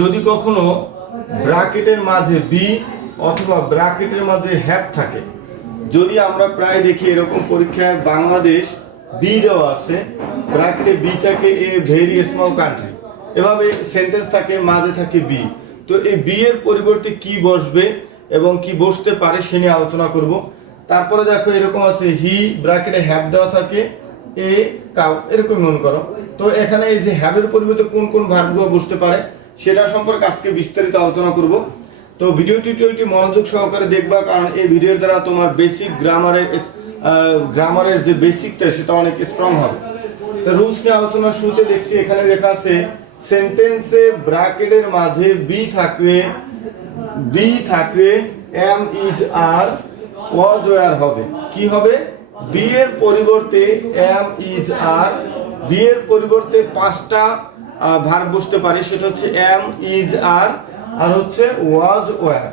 যদি কখনো ব্র্যাকেটের মাঝে বি অথবা ব্র্যাকেটের মাঝে হ্যাভ থাকে, যদি আমরা প্রায় দেখি এরকম পরীক্ষায় বাংলাদেশ বি দেওয়া আছে, ব্র্যাকেটে বি থাকে এ ভেরি স্মল কান্ট্রি, এভাবে সেন্টেন্স থাকে মাঝে থাকে বি। তো এই বি এর পরিবর্তে কি বসবে এবং কি বসতে পারে সে নিয়ে আলোচনা করব। তারপরে দেখো এরকম আছে হি ব্র্যাকেটে হ্যাভ দেওয়া থাকে এ কাউ, এরকম মনে করো। তো এখানে এই যে হ্যাভের পরিবর্তে কোন কোন ভার্বগুলো বসতে পারে সেটা সম্পর্কে আজকে বিস্তারিত আলোচনা করব। তো ভিডিও টিউটোরিয়ালটি মনোযোগ সহকারে দেখবা, কারণ এই ভিডিওর দ্বারা তোমার বেসিক গ্রামারের যে বেসিকটা সেটা অনেক স্ট্রং হবে। তো রুলস নিয়ে আলোচনার শুরুতে দেখছি এখানে লেখা আছে সেন্টেন্সে ব্র্যাকেটের মাঝে বি থাকলে am is are was were হবে। কি হবে? বি এর পরিবর্তে এম ইজ আর, বি এর পরিবর্তে পাঁচটা ভার্ব বসতে পারে, সেটা হচ্ছে এম ইজ আর আর হচ্ছে was were.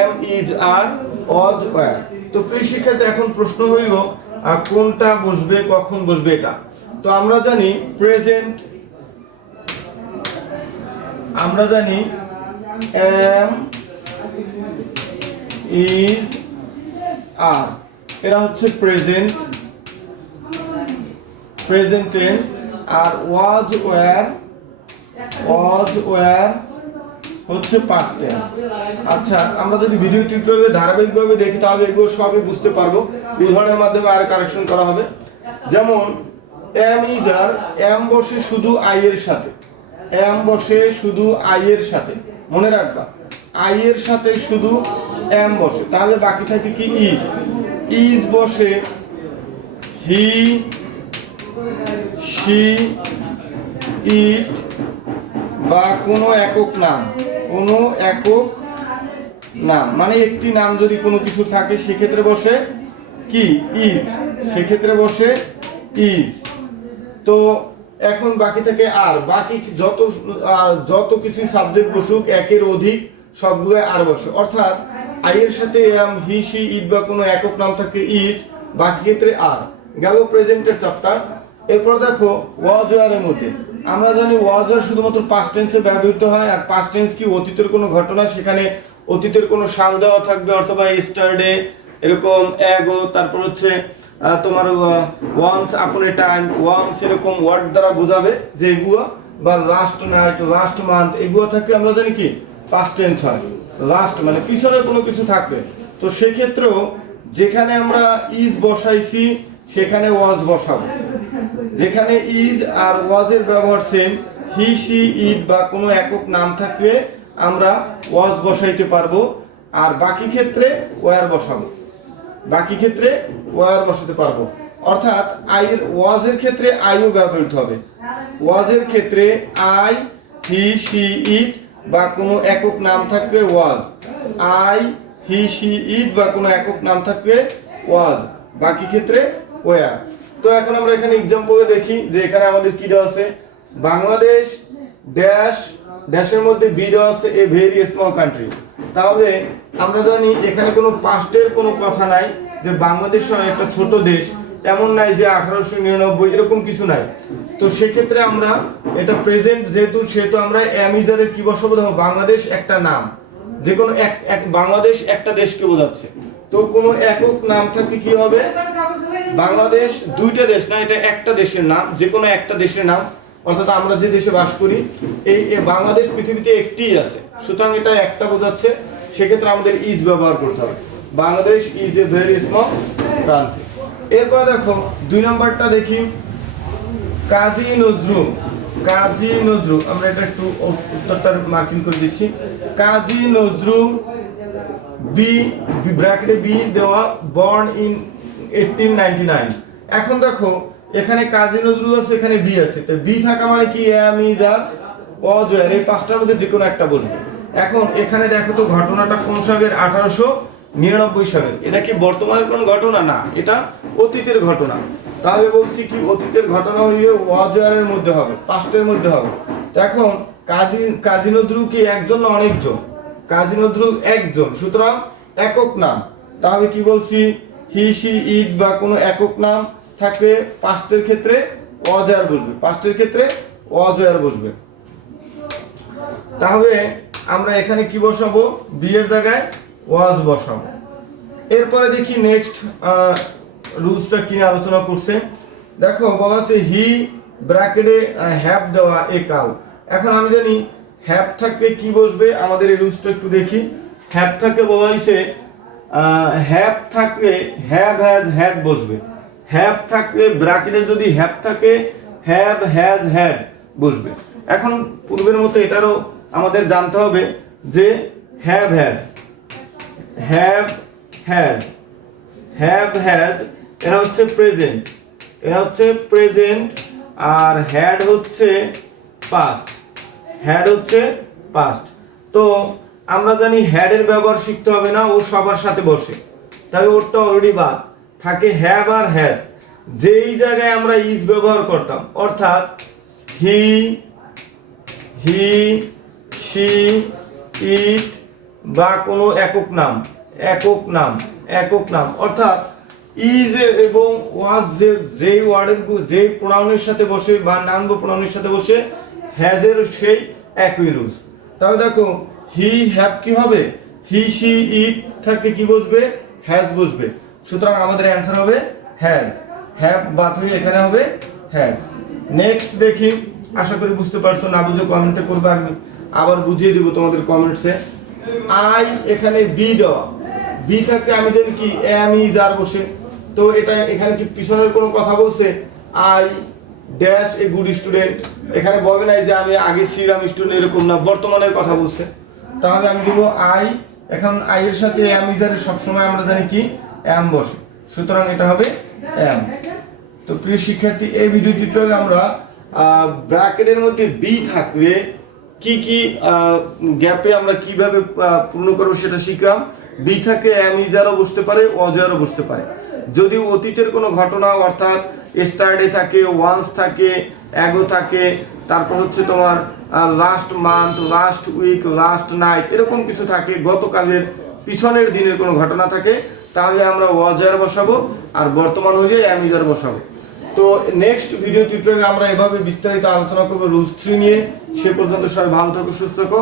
Am is are was were. তো প্রিয় শিক্ষার্থী, এখন প্রশ্ন হইল কোনটা বসবে কখন বসবে এটা। তো আমরা জানি প্রেজেন্ট, আমরা জানি এম ইজ আর, এরা হচ্ছে প্রেজেন্ট টেন্স, আর ওয়াজ ওয়্যার হচ্ছে পাস্ট টেন্স। আচ্ছা, আমরা যদি ভিডিও টিউটোরিয়ালে ধারাবাহিকভাবে দেখি তাহলে এগুলো সবই বুঝতে পারবো, উদাহরণের মাধ্যমে আর কারেকশন করা হবে। যেমন এম ইজ আর, এম বসে শুধু আই এর সাথে, এম বসে শুধু আই এর সাথে, মনে রাখবা আই এর সাথে শুধু এম বসে, তাহলে বাকি থাকে কি ইজ বসে হি শি ইট বা কোনো একক নাম, মানে একটি নাম যদি কোনো কিছু থাকে সেক্ষেত্রে বসে কি ইজ, সেক্ষেত্রে বসে ইজ। তো এখন বাকি থাকে আর, বাকি যত কিছু সাবজেক্ট বসুক একের অধিক সবগুলো আর বসে, অর্থাৎ আই এর সাথে এম হি শি ইট বা কোনো একক নাম থাকে ইজ, বাকি ক্ষেত্রে আর। গেল প্রেজেন্টের চ্যাপ্টার। এরপর দেখো ওয়াজ ওয়্যারের মধ্যে আমরা জানি ওয়াজ ওয়্যার শুধুমাত্র পাস্ট টেন্সে ব্যবহৃত হয়, আর পাস্ট টেন্স কি অতীতের কোনো ঘটনা, সেখানে অতীতের কোনো সাল দেওয়া থাকবে, অথবা ইস্টারডে এরকম এগো, তারপর হচ্ছে তোমার once upon a time, once এরকম ওয়ার্ড দ্বারা বোঝাবে যে এগুলো, বা লাস্ট নাইট, লাস্ট মান্থ, এগুলো থাকলে আমরা জানি কি পাস্ট টেন্স হয়। লাস্ট মানে পিছনে কোনো কিছু থাকবে। তো সেক্ষেত্রেও যেখানে আমরা ইজ বসাইছি সেখানে ওয়াজ বসাবো, যেখানে ইজ আর ওয়াজের ব্যবহার সেম, হি শি ইট বা কোনো একক নাম থাকলে আমরা ওয়াজ বসাইতে পারবো, আর বাকি ক্ষেত্রে ওয়্যার বসাতে পারবো। অর্থাৎ ওয়াজের ক্ষেত্রে আইও ব্যবহৃত হবে, ওয়াজের ক্ষেত্রে আই হি শি ইট বা কোনো একক নাম থাকলে ওয়াজ, আই হি শি ইট বা কোনো একক নাম থাকলে ওয়াজ, বাকি ক্ষেত্রে ওয়্যার। তো এখন আমরা এখানে এক্সাম্পলে দেখি যে এখানে আমাদের কি দেওয়া আছে, বাংলাদেশ ড্যাশের মধ্যে বি দেওয়া আছে এ ভেরি স্মল কান্ট্রি। তাহলে আমরা জানি এখানে কোনো পাস্টের কোনো কথা নাই যে বাংলাদেশ একটা ছোট দেশ, এমন নাই যে 1899 এরকম কিছু নাই। তো সেক্ষেত্রে আমরা এটা প্রেজেন্ট সেহেতু আমরা এম ইজ আর এর কি বসাবো, দেখো বাংলাদেশ একটা নাম, যে কোনো এক বাংলাদেশ একটা দেশকে বোঝাচ্ছে। তো কোনো একক নাম থাকলে কি হবে, বাংলাদেশ দুইটা দেশ না, এটা একটা দেশের নাম, যে কোনো একটা দেশের নাম, অর্থাৎ আমরা যে দেশে বাস করি এই বাংলাদেশ পৃথিবীতে একটিই আছে, সুতরাং এটা একটা বোঝাচ্ছে, সেক্ষেত্রে আমাদের ইজ ব্যবহার করতে হবে, Bangladesh is a very small country. এরপরে দেখো 2 নম্বরটা দেখি, কাজী নজরুল, আমরা এটা একটু উত্তরটা মার্কিং করে দিচ্ছি। কাজী নজরুল বি ব্র্যাকেটে বি দেওয়া, বর্ন ইন 1899। এখন দেখো এখানে কাজী নজরুল আছে, এখানে বি আছে, তো বি থাকা মানে কি am is are was were, এই পাঁচটার মধ্যে যে কোনো একটা বলবো। এখন এখানে দেখো তো ঘটনাটা কোন সালের, 1899 সালের। এটা কি বর্তমানের কোন ঘটনা? না, এটা অতীতের ঘটনা। তাহলে বলছি কি অতীতের ঘটনা হইলে ওয়াজ ওয়্যারের মধ্যে হবে, পাস্টের মধ্যে হবে। তো এখন কাজী নজরুল কি একজন না অনেকজন? কাজী নজরুল একজন, সুতরাং একক নাম। তাহলে কি বলছি, হি শি ইট বা কোনো একক নাম থাকলে পাস্টের ক্ষেত্রে ওয়াজ ওয়্যার বসবে, তাহলে আমরা এখানে কি বসাবো, বি এর জায়গায় ওয়াজ বসাবো। এরপরে দেখি নেক্সট রুলসটা কি আলোচনা করছে। দেখো বলা আছে হি ব্র্যাকেটে হ্যাভ দেওয়া এ কাউ। এখন আমি জানি হ্যাভ থাকলে কি বসবে, আমাদের এই রুলসটা একটু দেখি। হ্যাভ থাকলে বলা হয়েছে হ্যাভ থাকলে হ্যাভ হ্যাজ হ্যাড বসবে। হ্যাভ থাকলে ব্র্যাকেটে যদি হ্যাভ থাকে হ্যাভ হ্যাজ হ্যাড বসবে। এখন পূর্বের মতো এটারও আমাদের জানতে হবে যে have has, have has, have has এরা হচ্ছে প্রেজেন্ট, এরা হচ্ছে প্রেজেন্ট, আর হ্যাড হচ্ছে পাস্ট, হ্যাড হচ্ছে পাস্ট। তো আমরা জানি হ্যাডের ব্যবহার শিখতে হবে না, ও সবার সাথে বসে, তাই ওরটা অলরেডি বাদ থাকে হ্যাভ আর হ্যাজ। যেই জায়গায় আমরা ইজ ব্যবহার করতাম, অর্থাৎ হি, হি, শি, ইট বা কোনো একক নাম, একক নাম, একক নাম, অর্থাৎ ইজ এবং ওয়াজ যে ওয়ার্ডের যে প্রোনাউনের সাথে বসে বা নাউন প্রোনাউনের সাথে বসে হ্যাজের সেই একই রুলস। তাহলে দেখো হি হ্যাভ কি হবে, হি শি ইট থাকলে কি বসবে, হ্যাজ বসবে। সুতরাং আমাদের অ্যান্সার হবে হ্যাজ। হ্যাভ বাদ হয়ে এখানে হবে হ্যাজ। নেক্সট দেখি, আশা করি বুঝতে পারছো, না বুঝে কমেন্টে করবে, আমি আবার বুঝিয়ে দিব তোমাদের কমেন্টসে। আই এখানে বি দেওয়া, বি থাকে আমি জানি কি এম ইজ আর বসে। তো এটা এখানে কি পিছনের কোনো কথা বলছে, I dash a good student, এখানে বলে নাই যে আমি আগে ছিলাম স্টুডেন্ট, এরকম না, বর্তমানের কথা বলছে। তাহলে আমি দিব আই, এখন আই এর সাথে এম ইজ আর সবসময় আমরা জানি কি এম বসে, সুতরাং এটা হবে এম। তো প্রিয় শিক্ষার্থী, এই ভিডিও টিউটোরিয়ালে আমরা ব্র্যাকেটের মধ্যে বি থাকলে কি কি গ্যাপে আমরা কিভাবে পূর্ণ করবো সেটা শিখলাম। বি থাকে এম ইজ আরও বসতে পারে, ওয়াজ আরও বসতে পারে। যদি অতীতের কোনো ঘটনা অর্থাৎ স্টারডে থাকে, ওয়ান্স থাকে, অ্যাগো থাকে, তারপর হচ্ছে তোমার last month, last week, last night এরকম কিছু থাকে, গতকালের পিছনের দিনের কোনো ঘটনা থাকে, তাহলে আমরা ওয়াজ আর বসাবো, আর বর্তমান হয়ে এম ইজ আর বসাবো। তো নেক্সট ভিডিও টিউটোরিয়ালে আমরা এভাবে বিস্তারিত আলোচনা করবো রুলস 3 নিয়ে। সে পর্যন্ত সবাই ভালো থাকো, সুস্থ থাকো।